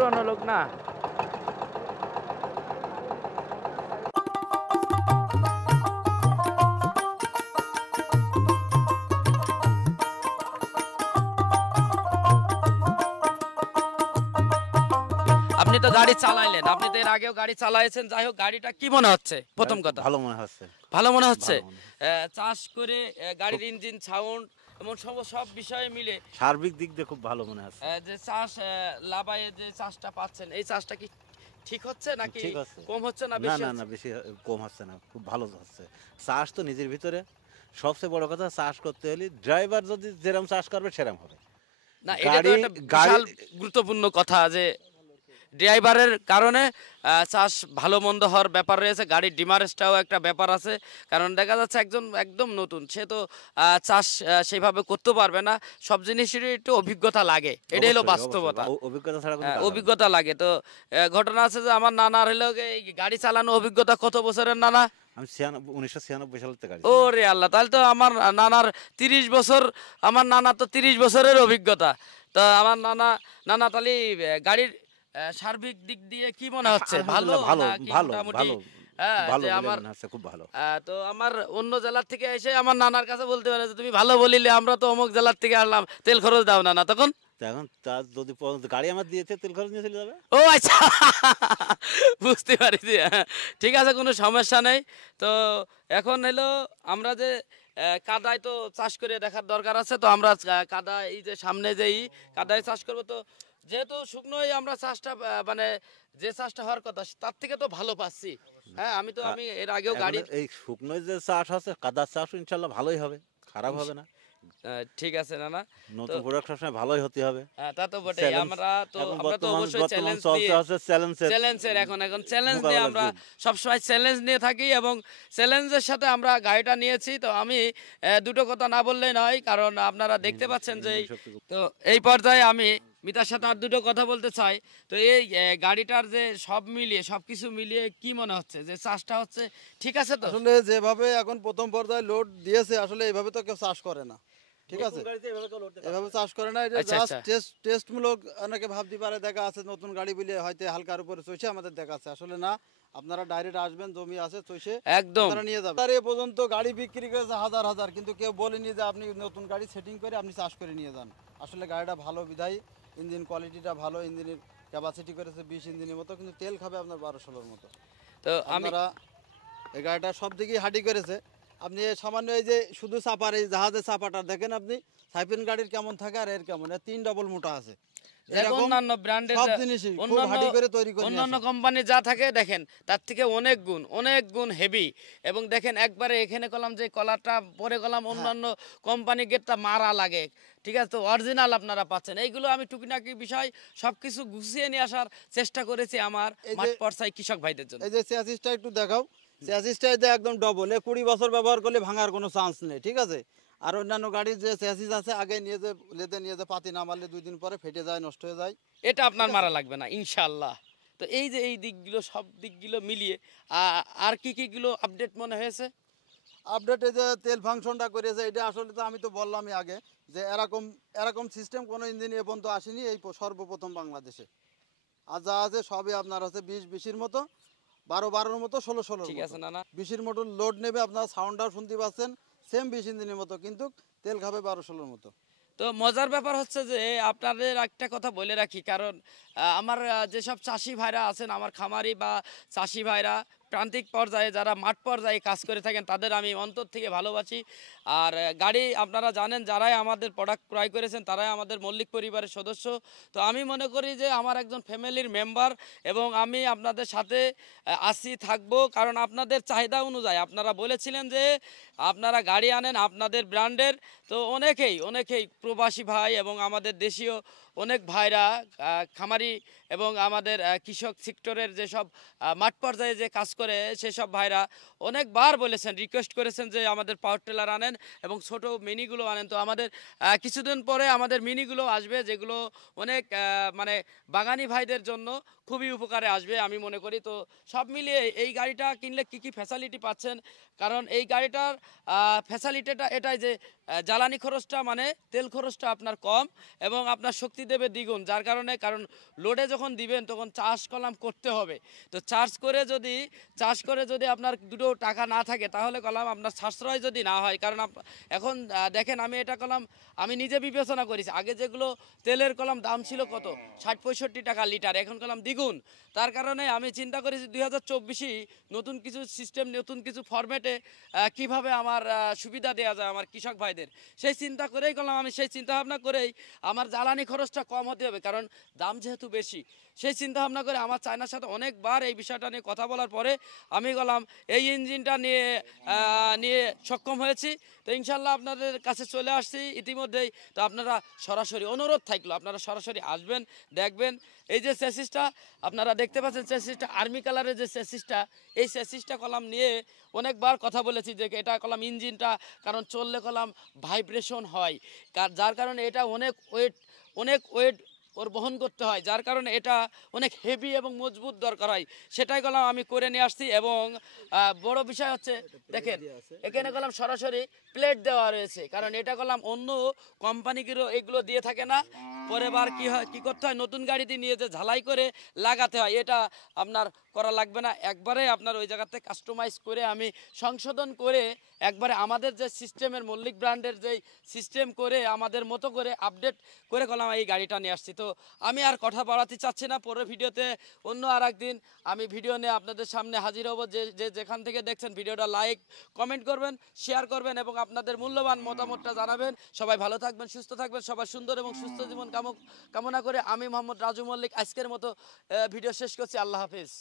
পুরনো লোক না। আপনি তো গাড়ি চালাইলেন, আপনি তো এর আগেও গাড়ি চালাইছেন, যাই হোক গাড়িটা কি মনে হচ্ছে প্রথম কথা? ভালো মনে হচ্ছে। ভালো মনে হচ্ছে। ভালো মনে হচ্ছে। চাষ করে গাড়ির ইঞ্জিন সাউন্ড এমন সব বিষয়ে মিলে সার্বিক দিক দিয়ে খুব ভালো মনে হচ্ছে। যে চাষ লাভায়ে যে চাষটা পাচ্ছেন, এই চাষটা কি ঠিক হচ্ছে নাকি ঠিক আছে। কম হচ্ছে না না বেশি না হচ্ছে? না বেশি কম হচ্ছে না, খুব ভালো হচ্ছে। চাষ তো নিজের ভিতরে সবচেয়ে বড় কথা, চাষ করতে হলে ড্রাইভার যদি যেরকম চাষ করবে সেরকম হবে। না, এটা তো একটা বিশাল গুরুত্বপূর্ণ কথা যে ড্রাইভারের কারণে চাষ ভালো মন্দ হওয়ার ব্যাপার রয়েছে, গাড়ির ডিমারেজটাও একটা ব্যাপার আছে। কারণ দেখা যাচ্ছে একজন একদম নতুন, সে তো চাষ সেইভাবে করতে পারবে না, সব জিনিসেরই একটু অভিজ্ঞতা লাগে, এটাই হলো অবশ্যই, বাস্তবতা। অবশ্যই। অভিজ্ঞতা ছাড়া কোনো কাজ হবে না। অভিজ্ঞতা লাগে তো। ঘটনা আছে যে আমার নানার হলো এই গাড়ি চালানো অভিজ্ঞতা কত বছরের নানা? আমি 1996 সাল থেকে গাড়ি ও চালাই। রে আল্লাহ, তাহলে তো আমার নানার 30 বছর, আমার নানা তো 30 বছরের অভিজ্ঞতা। তো আমার নানা তাহলে গাড়ির সার্বিক দিক দিয়ে কি মনে হচ্ছে, ভালো আলহামদুলিল্লাহ ভালো, নাকি ভালো, মোটামুটি? ভালো, হ্যাঁ, ভালো যে বলে আমার মনে হচ্ছে, খুব ভালো। তো আমার অন্য জেলার থেকে এসে আমার নানার কাছে বলতে পারে যে তুমি ভালো বলিলে, আমরা তো অমুক জেলার থেকে আসলাম, তেল খরচ দাও না তখন। তো এখন তার যদি গাড়ি আমার দিয়েছে, তেল খরচ নিয়ে চলে যাবে। ও আচ্ছা, বুঝতে পারিছি। ঠিক আছে, কোনো সমস্যা নেই। তো এখন হলো আমরা যে কাদায় তো চাষ করে দেখার দরকার আছে, তো আমরা কাদা এই যে সামনে যেই কাদায় চাষ করবো, তো যেহেতু শুকনোই আমরা চাষটা মানে যে চাষটা হওয়ার কথা তার থেকে তো ভালো পাচ্ছি। হ্যাঁ, আমি এর আগেও এখন গাড়ির এই শুকনোয় যে চাষ আছে, কাদার চাষও ইনশাল্লাহ ভালোই হবে, খারাপ হবে না। ঠিক আছে নানা। তো নতুন প্রোডাক্ট সবসময় ভালোই হতে হবে। তা তো বটেই। চ্যালেঞ্জ আমরা তো এখন অবশ্যই বর্তমান চ্যালেঞ্জ চলছে দিয়ে, হচ্ছে চ্যালেঞ্জের চ্যালেঞ্জের এখন চ্যালেঞ্জ নিয়ে মোকাবেলার আমরা যুগ। সবসময় চ্যালেঞ্জ নিয়ে থাকি, এবং চ্যালেঞ্জের সাথে আমরা গাড়িটা নিয়েছি। তো আমি দুটো কথা না বললেই নয়, কারণ আপনারা দেখতে পাচ্ছেন যে তো এই পর্যায়ে আমি মিতার সাথে আর দুটো কথা বলতে চাই। তো এই গাড়িটার যে সব মিলিয়ে সবকিছু মিলিয়ে কি মনে হচ্ছে যে চাষটা হচ্ছে ঠিক আছে তো? আসলে যেভাবে এখন প্রথম পর্যায়ে লোড দিয়েছে, আসলে এইভাবে তো কেউ চাষ করে না, ঠিক আছে? এভাবে চাষ করে না, এটা আচ্ছা, জাস্ট আচ্ছা। টেস্টমূলক। অনেকে ভাবতে পারে দেখা আছে নতুন গাড়ি বলে হয়তো হালকার উপরে চইছে আমাদের দেখা আছে, আসলে না। আপনারা ডাইরেক্ট আসবেন, জমি আছে চইছে একদম। আপনারা নিয়ে যাবেন। আর এ পর্যন্ত গাড়ি বিক্রি করেছে হাজার হাজার, কিন্তু কেউ বলেনি যে আপনি নতুন গাড়ি সেটিং করে আপনি চাষ করে নিয়ে যান। আসলে গাড়িটা ভালো বিধায়, ইঞ্জিন কোয়ালিটিটা ভালো, ইঞ্জিনের ক্যাপাসিটি করেছে 20 ইঞ্জিনের মতো, কিন্তু তেল খাবে আপনার 12-16 মতো। তো আমি আপনারা এই গাড়িটা সব দিকেই হাঁটি করেছে। আপনি এই সামান্য এই যে শুধু চাপার, এই জাহাজের চাপাটা দেখেন আপনি, সাইপেন গাড়ির কেমন থাকে আর এর কেমন, এর 3 ডবল মোটা আছে। দেখো অন্যান্য ব্র্যান্ডের সব জিনিসই খুব হাঁটি করে তৈরি করে নিয়ে অন্যান্য আসে। কোম্পানি যা থাকে দেখেন তার থেকে অনেক গুণ হেভি। এবং দেখেন একবারে এখানে কলাম যে কলারটা পরে কলাম অন্যান্য কোম্পানি গেটটা মারা লাগে, ঠিক আছে? তো অরিজিনাল আপনারা পাচ্ছেন। এইগুলো আমি টুকিটাকি বিষয় সবকিছু গুছিয়ে নিয়ে আসার চেষ্টা করেছি আমার এই যে- মাঠ পর্যায়ে কৃষক ভাইদের জন্য। এই যে চ্যাসিসটা একটু দেখাও, চ্যাসিসটা এই যে একদম ডবল, 20 বছর ব্যবহার করলে ভাঙার কোনো চান্স নেই, ঠিক আছে? আর অন্যান্য গাড়ির যে চ্যাসিস আছে, আগে নিয়ে যে লেদে নিয়ে যে পাতি না মারলে 2 দিন পরে ফেটে যায়, নষ্ট হয়ে যায়। এটা আপনার মারা লাগবে না ইনশাআল্লাহ। তো এই যে এই দিকগুলো, সব দিকগুলো মিলিয়ে আর কিগুলো আপডেট মনে হয়েছে? আপডেটে যে তেল ফাংশনটা করেছে, এটা আসলে তো আমি তো বললামই আগে যে এরকম সিস্টেম কোনো ইঞ্জিন এ পর্যন্ত আসেনি, এই সর্বপ্রথম বাংলাদেশে। আর যা আছে সবই আপনার আছে 20-20-এর মতো, 12-12-এর মতো, 16-16-এর ঠিক আছে মতো। নানা। 20-এর মতো লোড নেবে, আপনার সাউন্ডটাও শুনতে পাচ্ছেন সেম 20 ইঞ্জিনের মতো, কিন্তু তেল খাবে 12-16-এর মতো। তো মজার ব্যাপার হচ্ছে যে আপনাদের একটা কথা বলে রাখি, কারণ আমার যেসব চাষি ভাইরা আছেন, আমার খামারি বা চাষি ভাইরা প্রান্তিক পর্যায়ে যারা মাঠ পর্যায়ে কাজ করে থাকেন, তাদের আমি অন্তর থেকে ভালোবাসি। আর গাড়ি আপনারা জানেন, যারাই আমাদের প্রোডাক্ট ক্রয় করেছেন তারাই আমাদের মৌলিক পরিবারের সদস্য। তো আমি মনে করি যে আমার একজন ফ্যামিলির মেম্বার, এবং আমি আপনাদের সাথে আসি থাকবো, কারণ আপনাদের চাহিদা অনুযায়ী আপনারা বলেছিলেন যে আপনারা গাড়ি আনেন আপনাদের ব্র্যান্ডের। তো অনেকেই প্রবাসী ভাই এবং আমাদের দেশীয় অনেক ভাইরা খামারি এবং আমাদের কৃষক সেক্টরের যেসব মাঠ পর্যায়ে যে কাজ করে সেসব ভাইরা অনেকবার বলেছেন, রিকোয়েস্ট করেছেন যে আমাদের পাওয়ার টেলার আনেন এবং ছোট মিনিগুলো আনেন। তো আমাদের কিছুদিন পরে আমাদের মিনিগুলো আসবে, যেগুলো অনেক মানে বাগানি ভাইদের জন্য খুবই উপকারে আসবে আমি মনে করি। তো সব মিলিয়ে এই গাড়িটা কিনলে কি কি ফ্যাসিলিটি পাচ্ছেন, কারণ এই গাড়িটার ফ্যাসিলিটিটা এটাই যে জ্বালানি খরচটা মানে তেল খরচটা আপনার কম, এবং আপনার শক্তি শক্তি দেবে দ্বিগুণ, যার কারণে কারণ লোডে যখন দিবেন তখন চার্জ কলাম করতে হবে। তো চার্জ করে যদি আপনার দুটো টাকা না থাকে তাহলে কলাম আপনার সাশ্রয় যদি না হয়, কারণ এখন দেখেন আমি এটা কলাম আমি নিজে বিবেচনা করেছি, আগে যেগুলো তেলের কলাম দাম ছিল কত 60-65 টাকা লিটার, এখন কলাম দ্বিগুণ। তার কারণে আমি চিন্তা করেছি 2024 নতুন কিছু সিস্টেম, নতুন কিছু ফরম্যাটে কিভাবে আমার সুবিধা দেওয়া যায় আমার কৃষক ভাইদের, সেই চিন্তা করেই করলাম। আমি সেই চিন্তা ভাবনা করেই আমার জ্বালানি খরচটা কম হতে হবে, কারণ দাম যেহেতু বেশি, সেই চিন্তা ভাবনা করে আমার চায়নার সাথে অনেকবার এই বিষয়টা নিয়ে কথা বলার পরে আমি গেলাম এই ইঞ্জিনটা নিয়ে সক্ষম হয়েছি। তো ইনশাল্লাহ আপনাদের কাছে চলে আসছি ইতিমধ্যেই। তো আপনারা সরাসরি অনুরোধ থাকলো, আপনারা সরাসরি আসবেন, দেখবেন এই যে চেসিসটা আপনারা দেখতে পাচ্ছেন, চেসিসটা আর্মি কালারের যে চেসিসটা, এই চেসিসটা কলাম নিয়ে অনেকবার কথা বলেছি যে এটা কলাম ইঞ্জিনটা, কারণ চললে কলাম ভাইব্রেশন হয়, যার কারণে এটা অনেক ওয়েট ওর বহন করতে হয়, যার কারণে এটা অনেক হেভি এবং মজবুত দরকার হয়। সেটাই কলাম আমি করে নিয়ে আসছি। এবং বড় বিষয় হচ্ছে দেখেন এখানে কলাম সরাসরি প্লেট দেওয়া রয়েছে, কারণ এটা কলাম অন্য কোম্পানিগুলো এগুলো দিয়ে থাকে না, পরে বার কি করতে হয়, নতুন গাড়িতে নিয়ে যে ঝালাই করে লাগাতে হয়, এটা আপনার করা লাগবে না। একবারে আপনার ওই জায়গাতে কাস্টমাইজ করে আমি সংশোধন করে একবারে আমাদের যে সিস্টেমের মল্লিক ব্র্যান্ডের যেই সিস্টেম করে আমাদের মতো করে আপডেট করে কলাম এই গাড়িটা নিয়ে আসছি। তো আমি আর কথা বাড়াতে চাচ্ছি না, পরের ভিডিওতে অন্য আর একদিন আমি ভিডিও নিয়ে আপনাদের সামনে হাজির হব। যে যেখান থেকে দেখছেন ভিডিওটা লাইক কমেন্ট করবেন, শেয়ার করবেন এবং আপনাদের মূল্যবান মতামতটা জানাবেন। সবাই ভালো থাকবেন, সুস্থ থাকবেন, সবাই সুন্দর এবং সুস্থ জীবন কামনা করে আমি মোহাম্মদ রাজু মল্লিক আজকের মতো ভিডিও শেষ করছি। আল্লাহ হাফিজ।